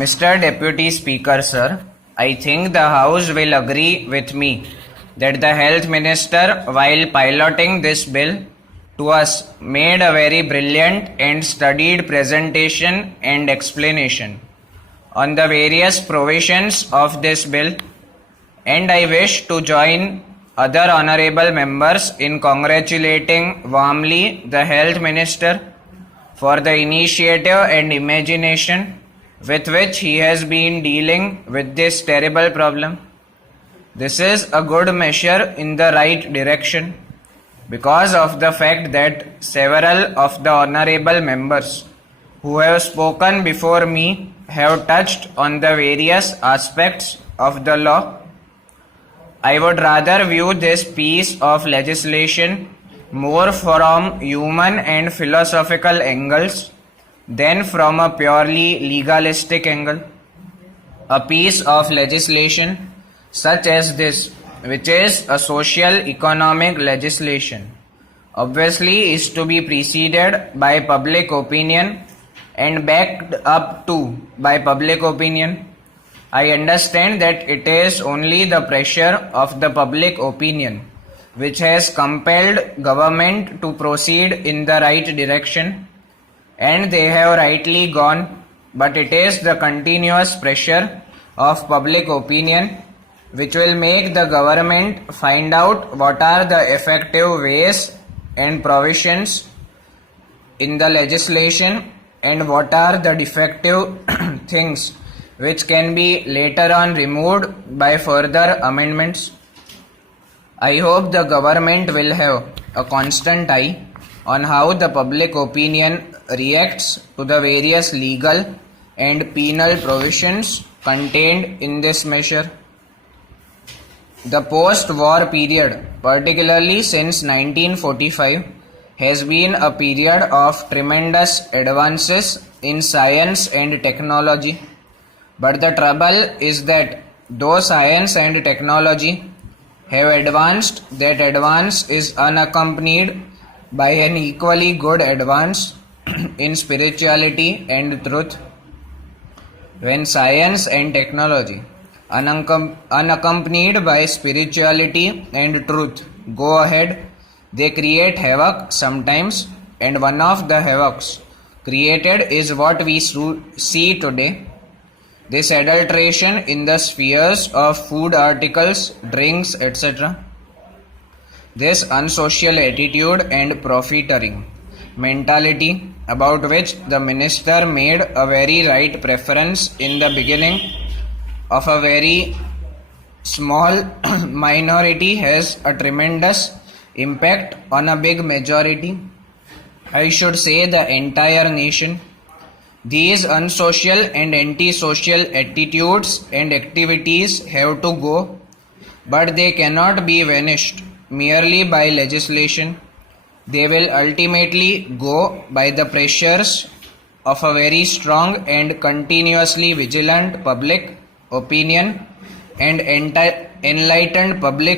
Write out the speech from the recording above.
Mr. Deputy Speaker, sir, I think the House will agree with me that the Health Minister, while piloting this bill to us, made a very brilliant and studied presentation and explanation on the various provisions of this bill, and I wish to join other honorable members in congratulating warmly the Health Minister for the initiative and imagination with which he has been dealing with this terrible problem. This is a good measure in the right direction because of the fact that several of the honorable members who have spoken before me have touched on the various aspects of the law. I would rather view this piece of legislation more from human and philosophical angles than from a purely legalistic angle. A piece of legislation such as this, which is a social economic legislation, obviously is to be preceded by public opinion and backed up too by public opinion. I understand that it is only the pressure of the public opinion which has compelled government to proceed in the right direction, and they have rightly gone, but it is the continuous pressure of public opinion which will make the government find out what are the effective ways and provisions in the legislation and what are the defective things which can be later on removed by further amendments. I hope the government will have a constant eye on how the public opinion reacts to the various legal and penal provisions contained in this measure. The post-war period, particularly since 1945, has been a period of tremendous advances in science and technology. But the trouble is that though science and technology have advanced, that advance is unaccompanied by an equally good advance in spirituality and truth. When science and technology, unaccompanied by spirituality and truth, go ahead, they create havoc sometimes, and one of the havocs created is what we see today. This adulteration in the spheres of food articles, drinks, etc. This unsocial attitude and profiteering mentality about which the minister made a very right preference in the beginning of a very small minority has a tremendous impact on a big majority. I should say the entire nation. These unsocial and antisocial attitudes and activities have to go, but they cannot be vanished merely by legislation. They will ultimately go by the pressures of a very strong and continuously vigilant public opinion and enlightened public